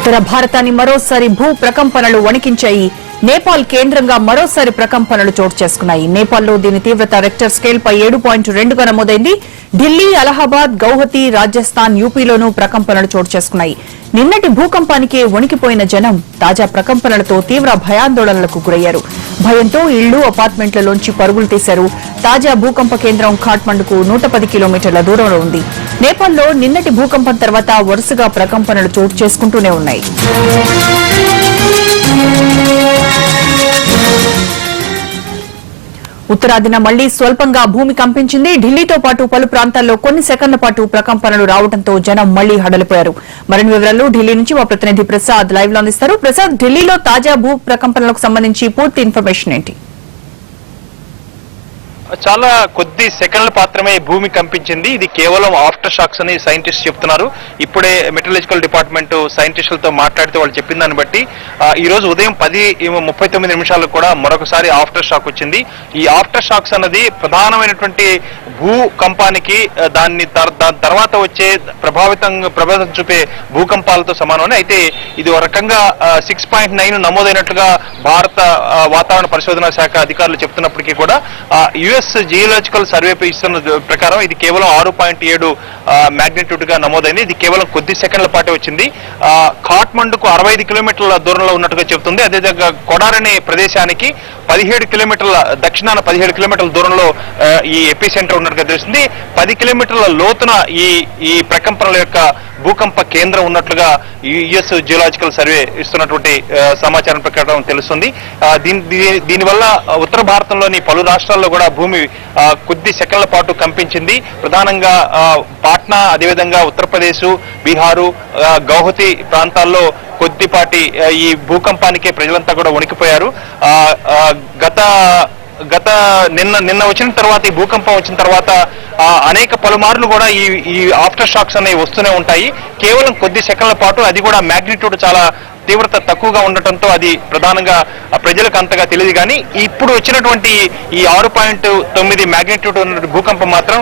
ఉత్తర భారతాన్ని మరోసారి భూ ప్రకంపనలు వణికించాయి. నేపాల్ కేంద్రంగా మరోసారి ప్రకంపనలు చోటు చేసుకున్నాయి. నేపాల్లో దీని తీవ్రత రెక్టర్ స్కేల్ పై 7.2గా నమోదైంది. ఢిల్లీ, అలహాబాద్, గౌహతి, రాజస్థాన్, యూపీలోనూ ప్రకంపనలు చోటు చేసుకున్నాయి. నిన్నటి భూకంపానికే వణికిపోయిన జనం తాజా ప్రకంపనలతో తీవ్ర భయాందోళనలకు గురయ్యారు. భయంతో ఇళ్లు, అపార్ట్మెంట్లలోంచి పరుగులు తీశారు. తాజా భూకంప కేంద్రం ఖాట్మండుకు 110 కిలోమీటర్ల దూరంలో ఉంది. నేపాల్లో నిన్నటి భూకంపం తర్వాత వరుసగా ప్రకంపనలు చోటు చేసుకుంటూనే ఉన్నాయి. ఉత్తరాదిన మళ్లీ స్వల్పంగా భూమి కంపించింది. ఢిల్లీతో పాటు పలు ప్రాంతాల్లో కొన్ని సెకన్ల పాటు ప్రకంపనలు రావడంతో జనం మళ్లీ హడలిపోయారు. మరిన్ని వివరాలు ఢిల్లీ నుంచి మా ప్రతినిధి ప్రసాద్ లైవ్ లో అందిస్తారు. ప్రసాద్, ఢిల్లీలో తాజా భూ ప్రకంపనలకు సంబంధించి పూర్తి ఇన్ఫర్మేషన్ ఏంటి? చాలా కొద్ది సెకండ్ల మాత్రమే భూమి కంపించింది. ఇది కేవలం ఆఫ్టర్ షాక్స్ అని సైంటిస్ట్ చెప్తున్నారు. ఇప్పుడే మెటలజికల్ డిపార్ట్మెంట్ సైంటిస్టులతో మాట్లాడితే వాళ్ళు చెప్పిన దాన్ని బట్టి ఈ రోజు ఉదయం 10:39 కూడా మరొకసారి ఆఫ్టర్ షాక్ వచ్చింది. ఈ ఆఫ్టర్ షాక్స్ అన్నది ప్రధానమైనటువంటి భూకంపానికి దాని తర్వాత వచ్చే ప్రభావితం చూపే భూకంపాలతో సమానమని. అయితే ఇది ఒక రకంగా 6.9 నమోదైనట్లుగా భారత వాతావరణ పరిశోధన శాఖ అధికారులు చెప్తున్నప్పటికీ కూడా యుఎస్ జియోలాజికల్ సర్వే ఇస్తున్న ప్రకారం ఇది కేవలం 6.7 మ్యాగ్నిట్యూడ్ గా నమోదైంది. ఇది కేవలం కొద్ది సెకండ్ల పాటే వచ్చింది. ఖాట్మండుకు 65 కిలోమీటర్ల దూరంలో ఉన్నట్టుగా చెబుతుంది. అదేవిధంగా కొడార్ అనే ప్రదేశానికి 17 కిలోమీటర్ల దక్షిణాన 17 కిలోమీటర్ల దూరంలో ఈ ఎపి సెంటర్ ఉన్నట్టుగా తెలుస్తుంది. 10 కిలోమీటర్ల లోతున ఈ ప్రకంపనల యొక్క భూకంప కేంద్రం ఉన్నట్లుగా యుఎస్ జియోలాజికల్ సర్వే ఇస్తున్నటువంటి సమాచారం ప్రకారం తెలుస్తుంది. దీనివల్ల ఉత్తర భారతంలోని పలు రాష్ట్రాల్లో కూడా భూమి కొద్ది సెకండ్ల పాటు కంపించింది. ప్రధానంగా పాట్నా, అదేవిధంగా ఉత్తరప్రదేశ్, బీహారు, గౌహతి ప్రాంతాల్లో కొద్దిపాటి ఈ భూకంపానికే ప్రజలంతా కూడా వణికిపోయారు. నిన్న వచ్చిన తర్వాత, ఈ భూకంపం వచ్చిన తర్వాత అనేక పలుమార్లు కూడా ఈ ఆఫ్టర్ షాక్స్ అనేవి వస్తూనే ఉంటాయి. కేవలం కొద్ది సెకండ్ల పాటు, అది కూడా మ్యాగ్నిట్యూడ్ చాలా తీవ్రత తక్కువగా ఉండటంతో అది ప్రధానంగా ప్రజలకు అంతగా తెలియదు. కానీ ఇప్పుడు వచ్చినటువంటి ఈ 6.9 మ్యాగ్నిట్యూడ్ ఉన్న భూకంపం మాత్రం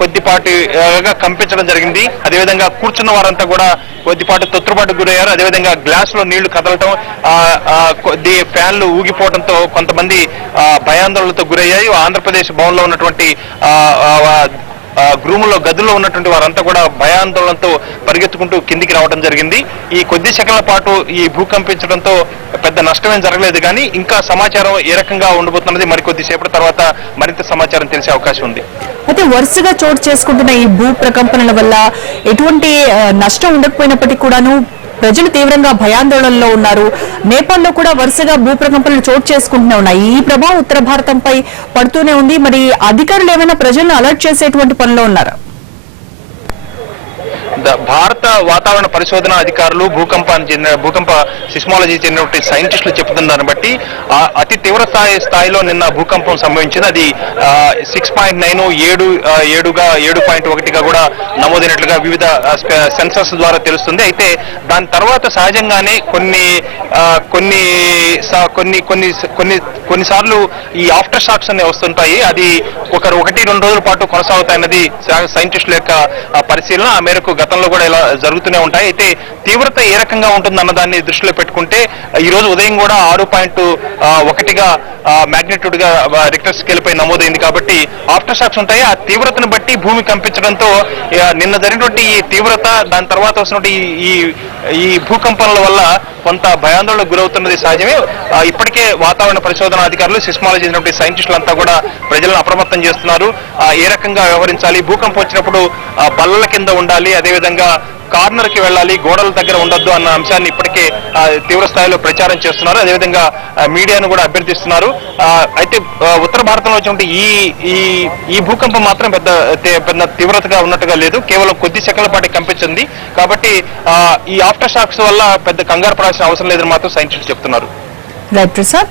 కొద్దిపాటిగా కంపించడం జరిగింది. అదేవిధంగా కూర్చున్న వారంతా కూడా కొద్దిపాటు తొత్తుపాటు గురయ్యారు. అదేవిధంగా గ్లాస్ లో నీళ్లు కదలటం, కొద్ది ఫ్యాన్లు ఊగిపోవడంతో కొంతమంది భయాందోళనలతో గురయ్యాయి. ఆంధ్రప్రదేశ్ భవన్ లో ఉన్నటువంటి రూముల్లో గదుల్లో ఉన్నటువంటి వారంతా కూడా భయాందోళనతో పరిగెత్తుకుంటూ కిందికి రావడం జరిగింది. ఈ కొద్ది సెకండ్ల పాటు ఈ భూకంపించడంతో పెద్ద నష్టమేం జరగలేదు. కానీ ఇంకా సమాచారం ఏ రకంగా ఉండబోతున్నది మరికొద్ది సేపటి తర్వాత మరింత సమాచారం తెలిసే అవకాశం ఉంది. అయితే వరుసగా చోటు చేసుకుంటున్న ఈ భూ ప్రకంపనల వల్ల ఎటువంటి నష్టం ఉండకపోయినప్పటికీ కూడాను ప్రజలు తీవ్రంగా భయాందోళనలో ఉన్నారు. నేపాల్లో కూడా వరుసగా భూ ప్రకంపనలు చోటు చేసుకుంటూనే ఉన్నాయి. ఈ ప్రభావం ఉత్తర భారతంపై పడుతూనే ఉంది. మరి అధికారులు ఏమైనా ప్రజలను అలర్ట్ చేసేటువంటి పనిలో ఉన్నారా? భారత వాతావరణ పరిశోధన అధికారులు భూకంప సిస్మాలజీ చెందినటువంటి సైంటిస్టులు చెప్తున్న దాన్ని బట్టి అతి తీవ్ర స్థాయిలో నిన్న భూకంపం సంభవించింది. అది 6.9, 7.1గా కూడా నమోదైనట్లుగా వివిధ సెన్సర్స్ ద్వారా తెలుస్తుంది. అయితే దాని తర్వాత సహజంగానే కొన్నిసార్లు ఈ ఆఫ్టర్ షాక్స్ అనేవి వస్తుంటాయి. అది 1-2 రోజుల పాటు కొనసాగుతాయన్నది సైంటిస్టుల యొక్క పరిశీలన. ఆ మేరకు గతంలో కూడా ఇలా జరుగుతూనే ఉంటాయి. అయితే తీవ్రత ఏ రకంగా ఉంటుందన్న దాన్ని దృష్టిలో పెట్టుకుంటే ఈ రోజు ఉదయం కూడా 6.1గా మ్యాగ్నిట్యూడ్ గా రిక్టర్ స్కేల్ పై నమోదైంది. కాబట్టి ఆఫ్టర్ షాక్స్ ఉంటాయి. ఆ తీవ్రతను బట్టి భూమి కంపించడంతో నిన్న జరిగినటువంటి ఈ తీవ్రత, దాని తర్వాత వస్తున్నటువంటి ఈ భూకంపనల వల్ల కొంత భయాందోళనకు గురవుతున్నది సహజమే. ఇప్పటికే వాతావరణ పరిశోధన అధికారులు, సిస్మాలజీ చెందినటువంటి సైంటిస్టులంతా కూడా ప్రజలను అప్రమత్తం చేస్తున్నారు. ఏ రకంగా వ్యవహరించాలి, భూకంపం వచ్చినప్పుడు బల్లల కింద ఉండాలి, అదేవిధంగా కార్నర్ కి వెళ్ళాలి, గోడల దగ్గర ఉండొద్దు అన్న అంశాన్ని ఇప్పటికే తీవ్ర స్థాయిలో ప్రచారం చేస్తున్నారు. అదేవిధంగా మీడియాను కూడా అభ్యర్థిస్తున్నారు. అయితే ఉత్తర భారతంలో వచ్చినటువంటి ఈ భూకంపం మాత్రం పెద్ద తీవ్రతగా ఉన్నట్టుగా లేదు. కేవలం కొద్ది సెకండ్ల పాటు కంపించింది. కాబట్టి ఈ ఆఫ్టర్ షాక్స్ వల్ల పెద్ద కంగారు పడాల్సిన అవసరం లేదని మాత్రం సైంటిస్టులు చెప్తున్నారు. రైట్ ప్రసాద్,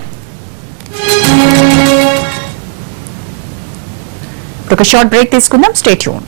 ఒక షార్ట్ బ్రేక్ తీసుకుందాం. Stay tune.